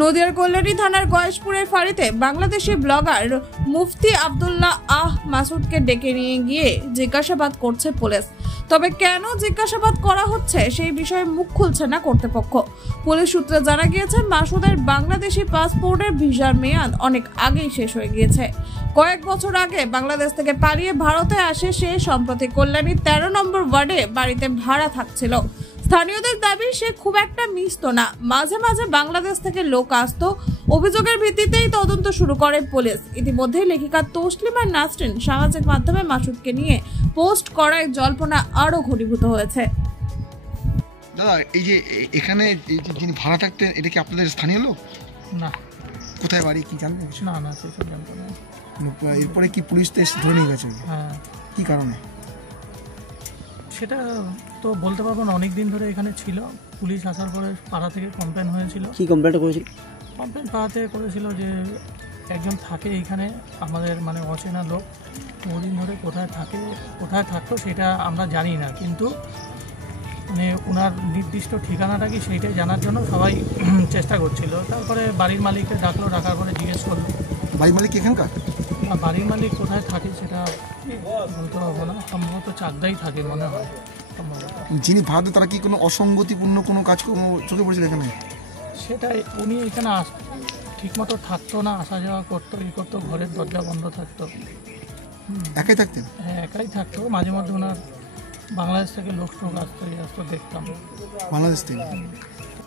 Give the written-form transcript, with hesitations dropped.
নদিয়ার কল্যাণী থানার গয়েশপুরের ফাঁড়িতে বাংলাদেশি ব্লগার মুফতি আব্দুল্লাহ মাসুদকে ডেকে নিয়ে গিয়ে জিজ্ঞাসাবাদ করছে পুলিশ। তবে কেন জিজ্ঞাসাবাদ করা হচ্ছে সেই বিষয়ে মুখ খুলছে না কর্তৃপক্ষ। পুলিশ সূত্রে জানা গিয়েছে, মাসুদের বাংলাদেশি পাসপোর্টের ভিসার মেয়াদ অনেক আগেই শেষ হয়ে গিয়েছে। কয়েক বছর আগে বাংলাদেশ থেকে পালিয়ে ভারতে আসে সে। সম্প্রতি কল্যাণীর 13 নম্বর ওয়ার্ডে বাড়িতে ভাড়া থাকছিল। স্থানীয়দের দাবি, সে খুব একটা মিশতো না, মাঝে মাঝে বাংলাদেশ থেকে লোক আসতো। অভিযোগের ভিত্তিতেই তদন্ত শুরু করে পুলিশ। ইতিমধ্যে লেখিকা তসলিমা নাসরিন সামাজিক মাধ্যমে মাসুদকে নিয়ে পোস্ট করায় জল্পনা আরো ঘনীভূত হয়েছে। দাদা, এই যে এখানে যিনি ভাড়া থাকতেন, এটা কি আপনাদের স্থানীয় লোক? না। কোথায় বাড়ি কি জানতে? না না, সেসব জানতো না। এরপরে কি পুলিশ তো এসে ধরে নিয়ে গেছে? হ্যাঁ। কি কারণে সেটা তো বলতে পারবো না। অনেক দিন ধরে এখানে ছিল। পুলিশ আসার পরে পাড়া থেকে কমপ্লেন হয়েছিল। কি কমপ্লেনটা করেছিল? কমপ্লেন পাড়া থেকে করেছিল যে একজন থাকে এইখানে, আমাদের মানে অচেনা লোক। বহুদিন ধরে কোথায় থাকতো সেটা আমরা জানি না, কিন্তু মানে ওনার নির্দিষ্ট ঠিকানাটা কি সেইটাই জানার জন্য সবাই চেষ্টা করছিল। তারপরে বাড়ির মালিককে ডাকলো, ডাকার পরে জিজ্ঞেস করলো। বাড়ির মালিক এখানকার? বাড়ির মালিক কোথায় থাকে সেটা বলতে পারবো না। সম্ভবত চাকদাই থাকে মনে হয় সম্ভবত। যিনি ভাড়া, তারা কি কোনো অসঙ্গতিপূর্ণ কোনো কাজকর্ম চোখে পড়েছিল এখানে? সেটাই, উনি এখানে ঠিকমতো থাকতো না, আসা যাওয়া করতো, করতো, ঘরের দরজা বন্ধ থাকতো। একাই থাকতেন? হ্যাঁ, একাই থাকতো। মাঝে মধ্যে ওনার বাংলাদেশ থেকে লোক আসতো দেখতাম। বাংলাদেশ থেকে?